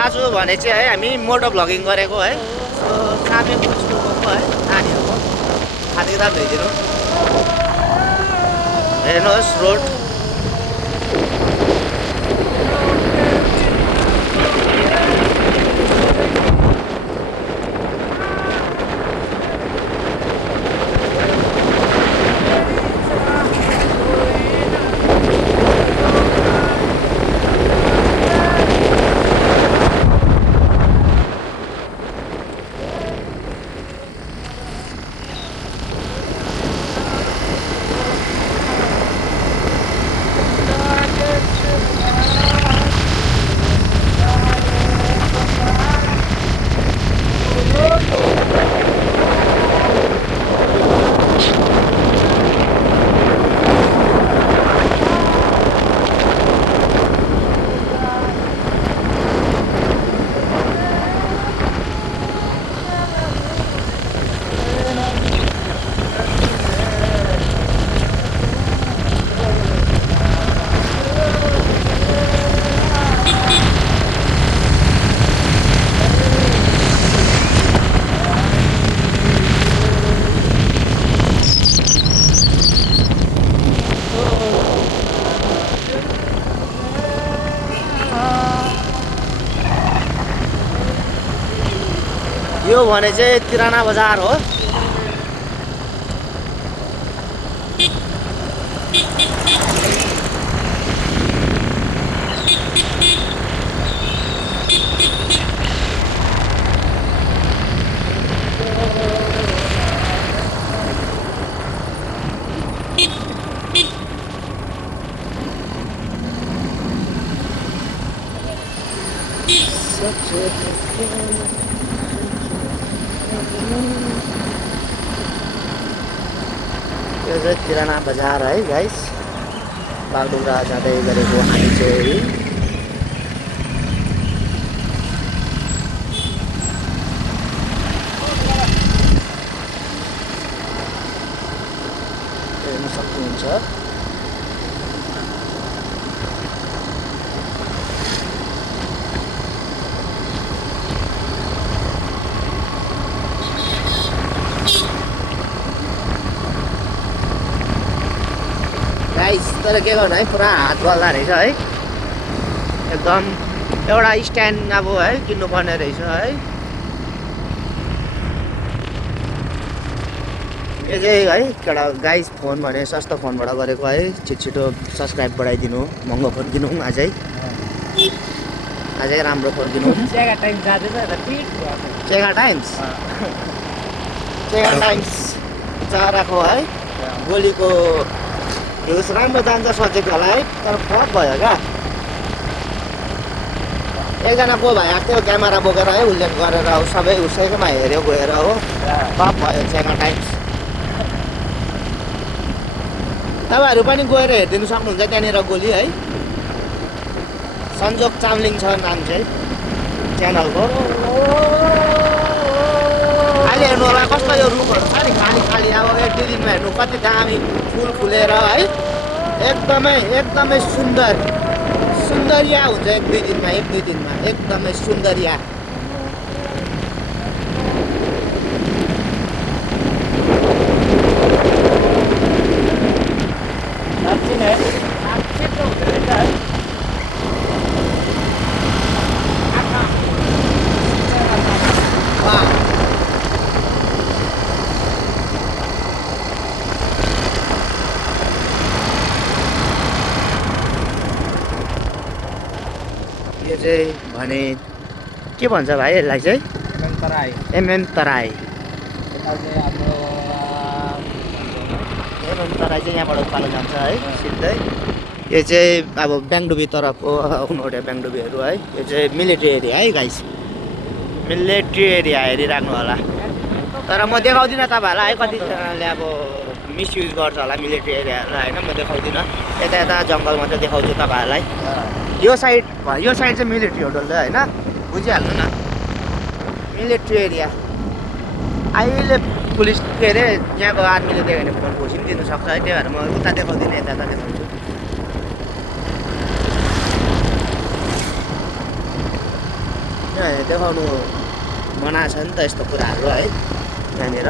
आज भने चाहिँ है हामी मोटो भ्लगिङ गरेको है। कामे पुच्नु गएको है नानीहरूको खानेकुरा ल्याइदिनु। हेर्नुहोस् रोड यो भने चाहिँ किराना बजार हो। यो चाहिँ किराना बजार है गाइस। बागडुग्रा जाँदै गरेको हामी चाहिँ हेर्न सक्नुहुन्छ। तर के गर्नु है पुरा हात बल्दा रहेछ है एकदम। एउटा स्ट्यान्ड अब है किन्नुपर्ने रहेछ है। यो चाहिँ है एउटा गाइस फोन भने सस्तो फोनबाट गरेको है। छिटो सब्सक्राइब बढाइदिनु। महँगो फोन किनौँ आजै राम्रो फोन किनौँ। चेगा टाइम्स चराको है गोलीको भ्युज राम्रो जान्छ सोचेको होला है तर फ्लप भयो क्या। एकजना को भाइ आएको थियो क्यामेरा बोकेर है उसले गरेर सबै उसैकोमा हेऱ्यो गएर हो फ्लप भयो चेगा टाइम्स। तपाईँहरू पनि गएर हेरिदिनु सक्नुहुन्छ त्यहाँनिर गोली है। संजोग चामलिङ छ नाम चाहिँ च्यानलको। अहिले हेर्नु होला कस्तो यो रुखहरू छ नि खाली खाली। अब 1-2 दिनमा हेर्नु कति दामी फुल फुलेर है एकदमै सुन्दरिया हुन्छ 1-2 दिनमा एकदमै सुन्दरिया। यो चाहिँ भने के भन्छ भाइ यसलाई चाहिँ एमएन तराई। एमएन तराई चाहिँ यहाँबाट उकालो जान्छ है सिधै। यो चाहिँ अब ब्याङडुबी तरफको उनवटा ब्याङडुबीहरू है। यो चाहिँ मिलिट्री एरिया है गाइस। मिलिट्री एरिया हेरिराख्नु होला। तर म देखाउँदिनँ तपाईँहरूलाई है कतिजनाले अब मिसयुज गर्छ होला मिलिट्री एरियाहरूलाई होइन। म देखाउँदिनँ यता जङ्गल मात्रै देखाउँछु तपाईँहरूलाई। यो साइड चाहिँ मिलिट्री हो डल्लै होइन बुझिहाल्नु न। मिलिट्री एरिया अहिले पुलिस के अरे यहाँको आर्मीले देख्यो भने फोन घुसी पनि दिनु सक्छ है। त्यही भएर म उता देखाउँदिनँ यता देखाउँछु। देखाउनु मना छ नि त यस्तो कुराहरू है यहाँनिर।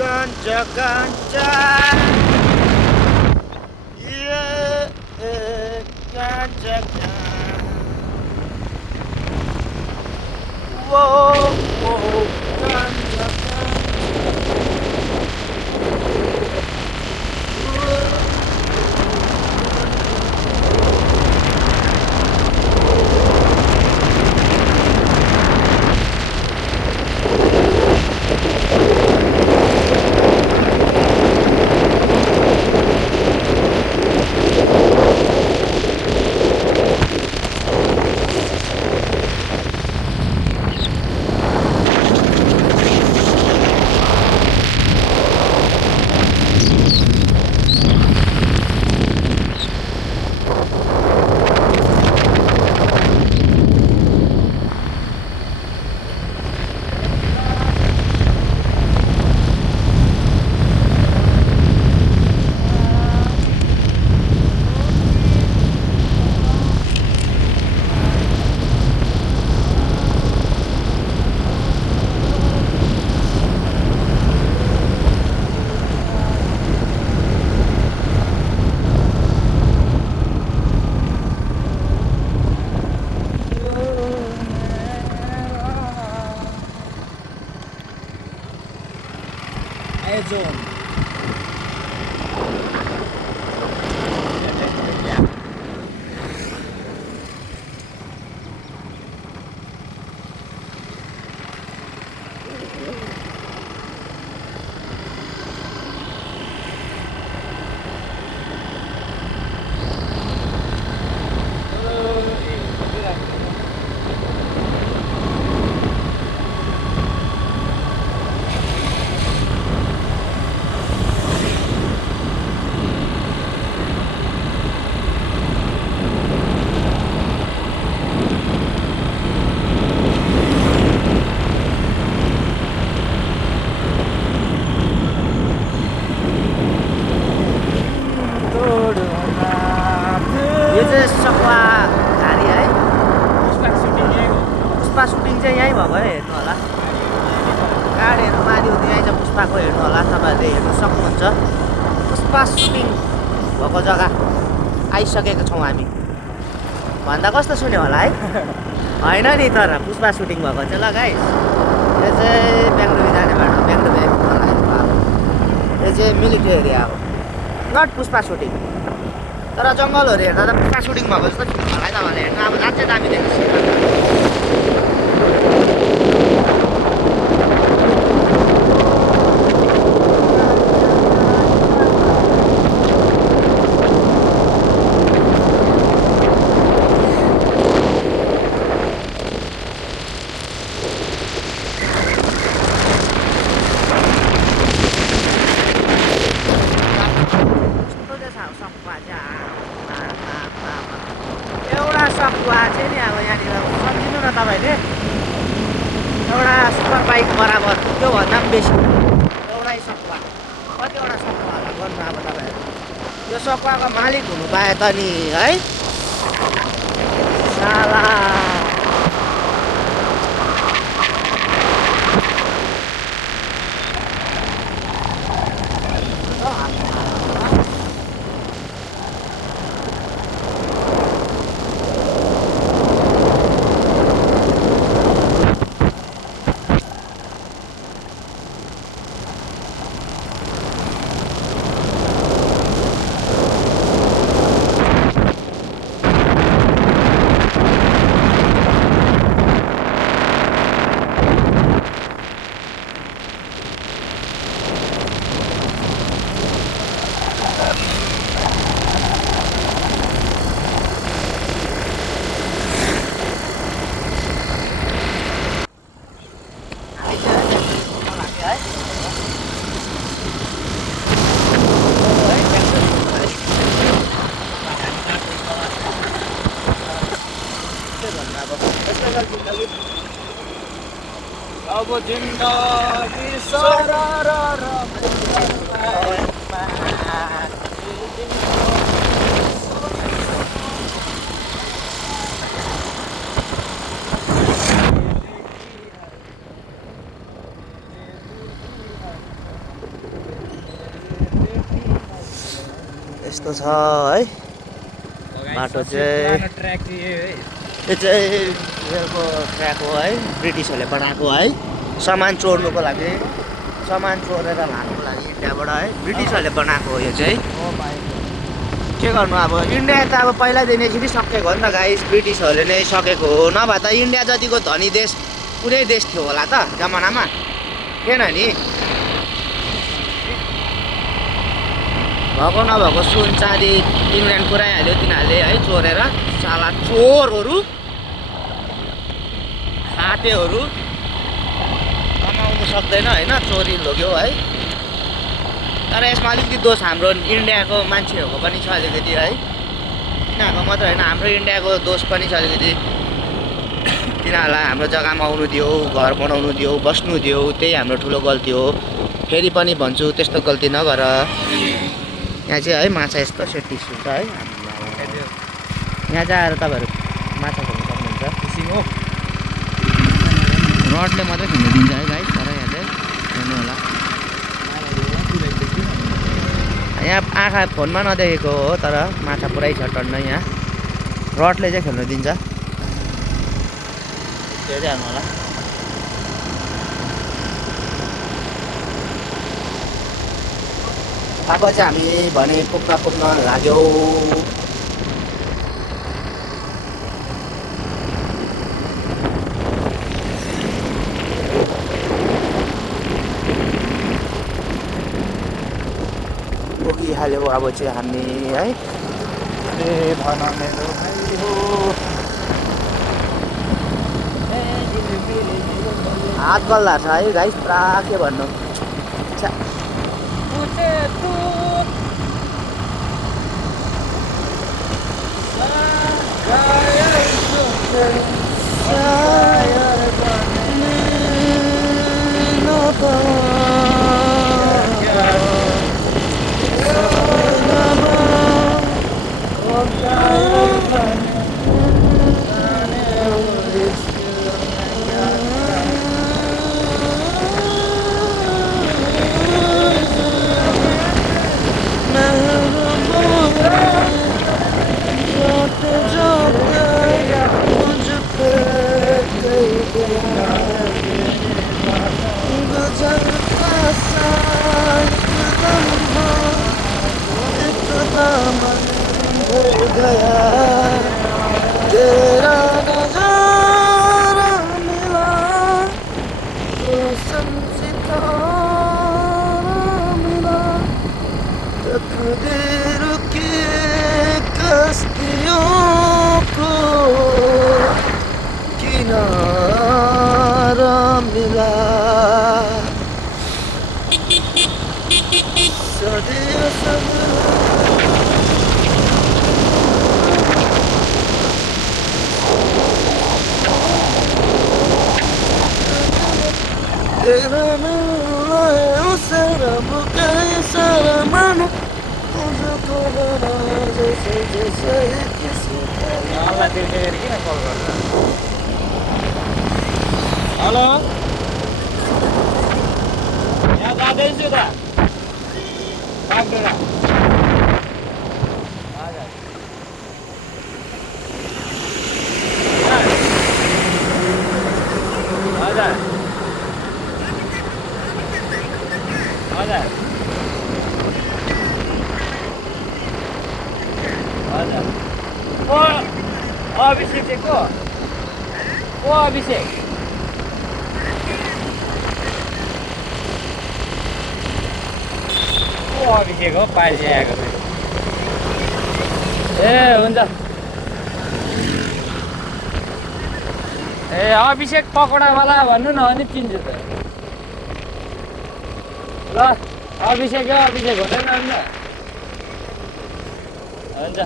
Ganja ganja, yeah, ganja ganja. Whoa, whoa, ganja ganja. Zone. यो चाहिँ सखुवा घारी है। पुष्पा सुटिङ चाहिँ यहीँ भएको है, हेर्नु होला। गाडीहरू माथि यहीँ चाहिँ पुष्पाको हेर्नु होला, तपाईँहरूले हेर्नु सक्नुहुन्छ। पुष्पा सुटिङ भएको जग्गा आइसकेको छौँ हामी। भन्दा कस्तो सुन्यो होला है? होइन नि, तर पुष्पा सुटिङ भएको चाहिँ ल गाइस। यो चाहिँ बेङ्गलुरु जाने बाटो, बेङ्गलुरु होला। यो चाहिँ मिलिट्री एरिया हो, नट पुष्पा सुटिङ। तर जङ्गलहरू हेर्दा त पुष्पा सुटिङ भएको जस्तो फिल होला है तपाईँहरूले हेर्नु। अब अझै दामी देख्छ। एउटा सकुवा चाहिँ नि अब यहाँनिर सम्झिनु न तपाईँले, एउटा सुपर बाइक बराबर, त्योभन्दा पनि बेसी। एउटै सकुवा कतिवटा सकुवा होला गर्नु अब तपाईँहरू। यो सकुवाको मालिक हुनु पाए त नि है साला। जिन्दगी यस्तो छ है बाटो चाहिँ ट्र्याक चाहिँ है यो चाहिँ रेलको ट्र्याक हो है ब्रिटिसहरूले बनाएको है सामान चोर्नुको लागि सामान चोरेर लानुको लागि इन्डियाबाट है ब्रिटिसहरूले बनाएको हो यो चाहिँ के गर्नु अब इन्डिया त अब पहिलादेखि यसरी सकेको हो नि त गाइस ब्रिटिसहरूले नै सकेको हो नभए त इन्डिया जतिको धनी देश कुनै देश थियो होला त जमानामा थिएन नि भएको नभएको सुन चाँदी इङ्ल्यान्ड पुऱ्याइहाल्यो तिनीहरूले है चोरेर साला चोरहरू खाटेहरू कमाउनु सक्दैन होइन चोरी लग्यो है तर यसमा अलिकति दोष हाम्रो इन्डियाको मान्छेहरूको पनि छ अलिकति है तिनीहरूको मात्रै होइन हाम्रो इन्डियाको दोष पनि छ अलिकति तिनीहरूलाई हाम्रो जग्गामा आउनु दियो घर बनाउनु दियो बस्नु दियो त्यही हाम्रो ठुलो गल्ती हो फेरि पनि भन्छु त्यस्तो गल्ती नगर यहाँ चाहिँ है माछा यस्तो सेटिस हुन्छ है यहाँ चाहिँ आएर तपाईँहरू माछा खेल्नु सक्नुहुन्छ फिसिङ हो रडले मात्रै खेल्नु दिन्छ है गाइस तर यहाँ चाहिँ हेर्नु होला यहाँ आँखा फोनमा नदेखेको हो तर माछा पुरै छ टन्न यहाँ रडले चाहिँ खेल्नु दिन्छ त्यो चाहिँ हेर्नु होला अब चाहिँ हामी भने पुग्न लाग्यो पुगिहाल्यो अब चाहिँ हामी है भन मेरो भाइ हो हात गल्दा छ है गाइस पुरा के भन्नु हेलो यहाँ जाँदैछु त बागडोरा हजुर हजुर हजुर को अभिषेक चाहिँ को अभिषेक अभिषेक हो पाइले आएको ए हुन्छ ए अभिषेक पकौडावाला भन्नु न अनि चिन्छु त ल अभिषेक हो अभिषेक हुँदैन अन्त हुन्छ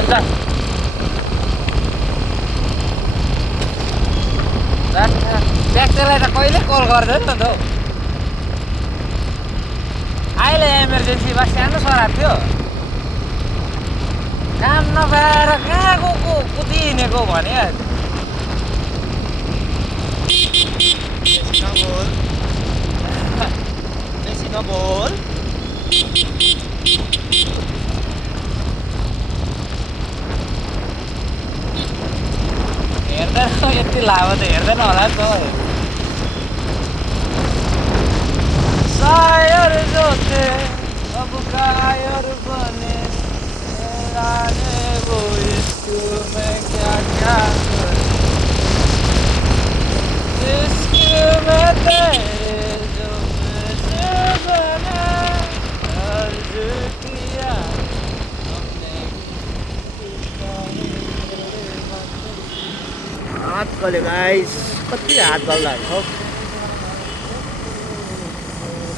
हुन्छ ट्याक्सीलाई त कहिले कल गर्दैन नि त हौ अहिले इमर्जेन्सीमा सानो सराब थियो काम नपाएर कहाँ गएको कुदी हिँडेको भने बेसी नबोल हेर्दैन यति लामो त हेर्दैन होला नि त शायर जो थे अब कायर बने जाने वो इश्क में क्या क्या करे इश्क में तेरे जो मुझे बना अर्ज किया हमने हात गल्यो गाइस कति हात गल्दाहरू छ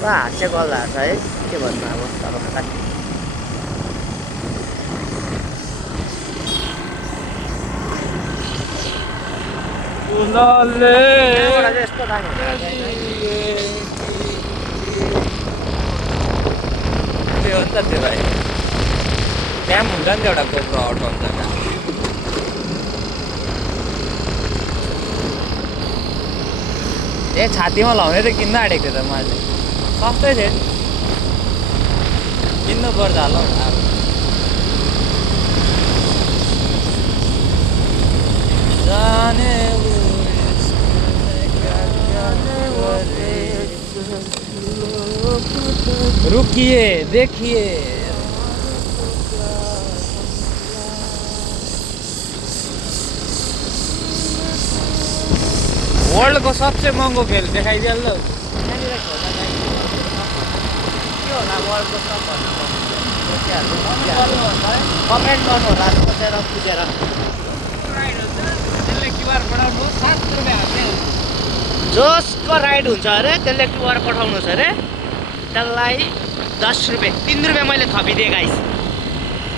पुरा हात चाहिँ गल्दाहरू छ है के भन्नु अब तपाईँलाई उलाले यहाँबाट चाहिँ यस्तो दामी हुन्छ त्यो हो नि त त्यो भाइ ड्याम हुन्छ नि त एउटा गोप्रो अटाउँछ ए छातीमा लाउने त किन्न आँटेको थियो त मैले सस्तै थियो किन्नु पर्छ होला हौ अब जाने वो इश्क में क्या क्या करे रुकिए देखिए वर्ल्ड को सबसे महँगो खेल देखाइदियो ल यहाँनिर खेल्दा के होला वर्ल्डको सबभन्दा कमेन्ट गर्नु होला बसेर बुझेर त्यसले क्युआर पठाउनु 7 रुपियाँ हाल्ने जसको राइड हुन्छ अरे त्यसले क्युआर पठाउनुहोस् अरे त्यसलाई 10 रुपियाँ 3 रुपियाँ मैले थपिदिएँ गाइस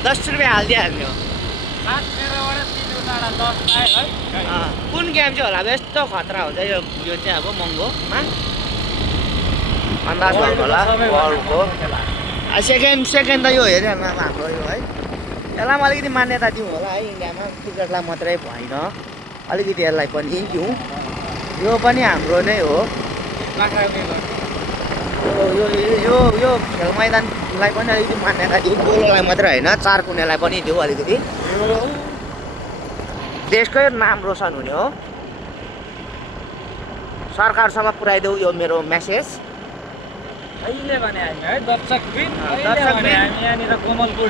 10 रुपियाँ हालिदिइहाल्ने हो 7 रुपियाँबाट 3 रुपियाँबाट 10 पाएँ है कुन गेम चाहिँ होला अब यस्तो खतरा हुन्छ यो चाहिँ अब महँगोमा अन्दाज भएको होला वर्ल्डको सेकेन्ड त यो हेरिहाल्नु अब हाम्रो यो है यसलाई पनि अलिकति मान्यता दिउँ होला है इन्डियामा क्रिकेटलाई मात्रै भएन अलिकति यसलाई पनि दिउँ यो पनि हाम्रो नै हो यो यो यो खेल मैदानलाई पनि अलिकति मान्यता दिउँ गोलोलाई मात्रै होइन चार कुनेलाई पनि दिउँ अलिकति देशकै नाम रोशन हुने हो सरकारसम्म पुऱ्याइदेऊ यो मेरो मेसेज अहिले भने हामी है दर्शकबिन हामी यहाँनिर कमलपुर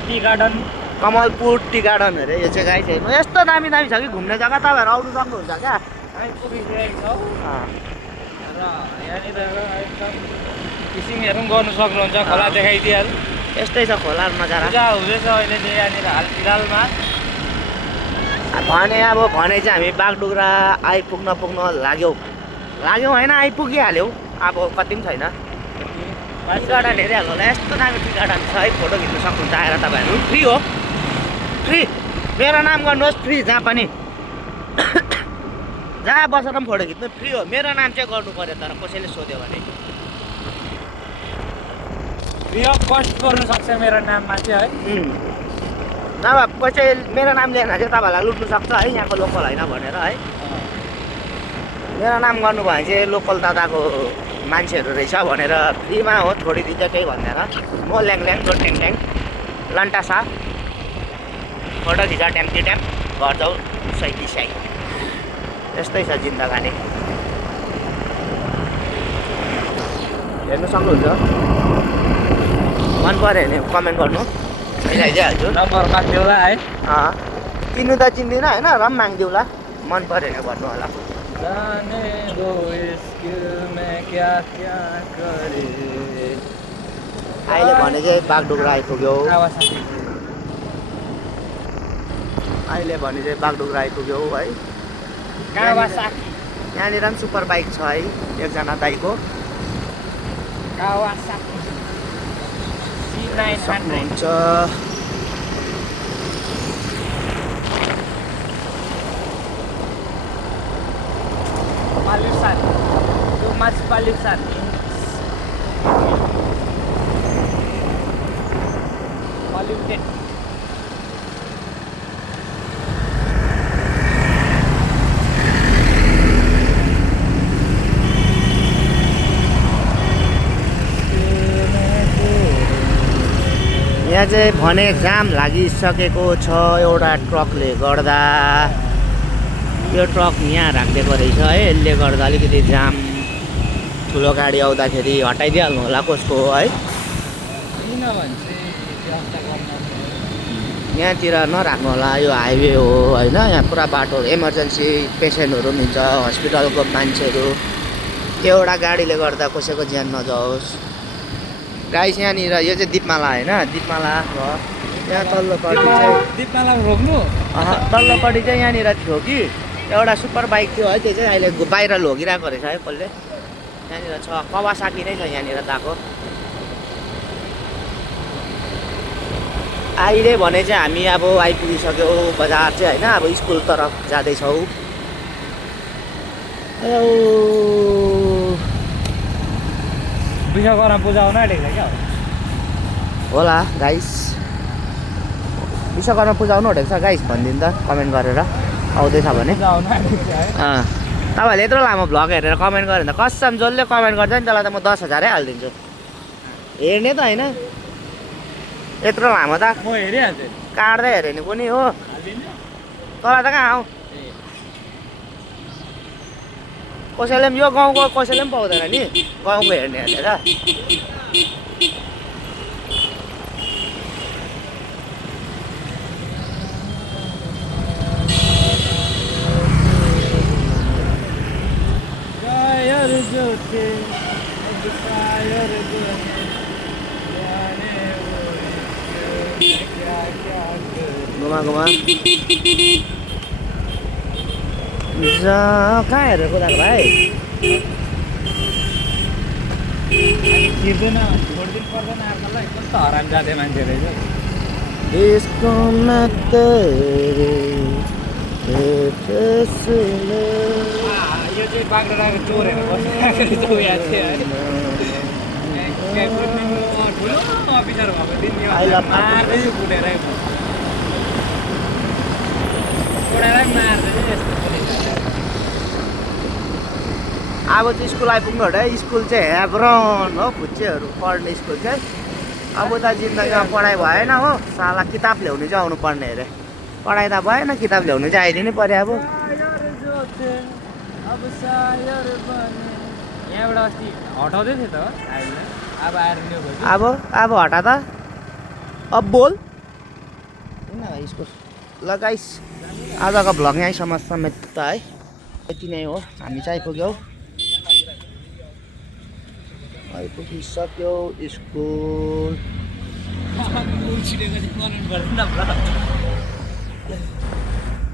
टी गार्डन अरे यो चाहिँ गाइस हेर्नु यस्तो दामी दामी छ कि घुम्ने जग्गा तपाईँहरू आउनु सक्नुहुन्छ क्या पुगिसकेको छौँ र यहाँनिर एकदम फिसिङहरू पनि गर्नु सक्नुहुन्छ खोला देखाइदिइहाल यस्तै छ खोला नजारा पूजा हुँदैछ अहिले चाहिँ यहाँनिर हाल फिलहालमा भने चाहिँ हामी बागडोग्रा आइपुग्न लाग्यौँ होइन आइपुगिहाल्यौँ अब कति पनि छैन टी गार्डन हेरिहाल्नु होला यस्तो दामी टी गार्डन छ है फोटो खिच्नु सक्नुहुन्छ आएर तपाईँहरू फ्री हो फ्री मेरो नाम गर्नुहोस् फ्री जहाँ पनि जहाँ बसेर पनि फोटो खिच्नु फ्री हो मेरो नाम चाहिँ गर्नु पऱ्यो तर कसैले सोध्यो भने फ्री अफ कस्ट गर्नु सक्छ मेरो नाममा चाहिँ है नभए कसै मेरो नाम लिएन चाहिँ तपाईँहरूलाई लुट्नु सक्छ है यहाँको लोकल होइन भनेर है मेरो नाम गर्नुभयो भने चाहिँ लोकल दादाको मान्छेहरू रहेछ भनेर फ्रीमा हो छोडिदिन्छ केही भन्दैन म ल्याङ गो ट्याङ लन्टासा फोटो खिचा ट्याम्की ट्याम घर जाऊ सैती स्याई यस्तै छ जिन्दगानी हेर्नु सक्नुहुन्छ मन पऱ्यो भने कमेन्ट गर्नु मिलाइदिइहाल्छु नम्बर माग्दिउँला है किन्नु त चिन्दिनँ होइन र पनि मागिदिउँला मन पऱ्यो भने भन्नु होला जाने दो इश्क में क्या क्या करे अहिले भने चाहिँ बागडोग्रा आइपुग्यो है कावासाकी यहाँनिर पनि सुपर बाइक छ है एकजना दाइको कावासाकी C900 सक्नुहुन्छ Palisan. Too much Palisan. Polluted. यहाँ चाहिँ भने जाम लागिसकेको छ एउटा ट्रकले गर्दा। यो ट्रक यहाँ राखिदिएको रहेछ है, यसले गर्दा अलिकति जाम ठुलो गाडी आउँदाखेरि हटाइदिइहाल्नु होला कसको हो है। यहाँतिर नराख्नु होला, यो हाइवे हो होइन, यहाँ पुरा बाटो इमर्जेन्सी पेसेन्टहरू पनि हुन्छ, हस्पिटलको मान्छेहरू, एउटा गाडीले गर्दा कसैको ज्यान नजाओस्। गाइस यहाँनिर यो चाहिँ दिपमाला होइन, दिपमाला हो यहाँ तल्लोपट्टि चाहिँ दिपमाला रोक्नु तल्लोपट्टि चाहिँ यहाँनिर थियो कि एउटा सुपर बाइक थियो है, त्यो चाहिँ अहिले बाहिर लगिरहेको रहेछ है कसले। यहाँनिर छ कवासाकी नै छ यहाँनिर दाको। अहिले भने चाहिँ हामी अब आइपुगिसक्यो बजार चाहिँ होइन, अब स्कुल तरफ जाँदैछौँ। विश्वकर्मा पूजा आउन आँटेको क्या होला गाइस, विश्वकर्मा पूजा आउनु आँटेको छ गाइस भनिदिनु त कमेन्ट गरेर आउँदैछ भने। पूजा आउन आँटेको छ है। तपाईँहरूले यत्रो लामो भ्लग हेरेर कमेन्ट गऱ्यो भने त कसम जसले कमेन्ट गर्छ नि त्यसलाई त म 10,000 हालिदिन्छु। हेर्ने त होइन यत्रो लामो त म हेरिहाल्छु काट्दै हेऱ्यो नि कुनै हो तँलाई त कहाँ आऊ। कसैले पनि यो गाउँको कसैले पनि पाउँदैन नि गाउँको हेर्ने हेरेर। घुमा घुमा कहाँ हेरेर कुदाएको भाइ? छिर्दैन छोडिदिनु पर्दैन आजकल कस्तो हराम जाते मान्छे रहेछ। इसको मैं तेरे यो चाहिँ बाग्राको चोरहरू बस्नु ठुलो अफिसर भएको दिन मार्दै फुटेरै मार्दै यस्तो। अब चाहिँ स्कुल आइपुग्नु हो स्कुल चाहिँ हेब्रोन हो फुच्चेहरू पढ्ने स्कुल चाहिँ। अब त जिन्दगीमा पढाइ भएन हो, साला किताब ल्याउनु चाहिँ आउनु पर्ने अरे। पढाइ त भएन किताब ल्याउनु चाहिँ आइदिनै पर्यो। अब यहाँबाट अस्ति हटाउँदै थियो त अब आएर अब हटा त अब बोल स्कुल। ल गाइस आजको भ्लग यहीँसम्म समेत त है, यति नै हो। हामी चाहिँ आइपुगिसक्यो स्कुल।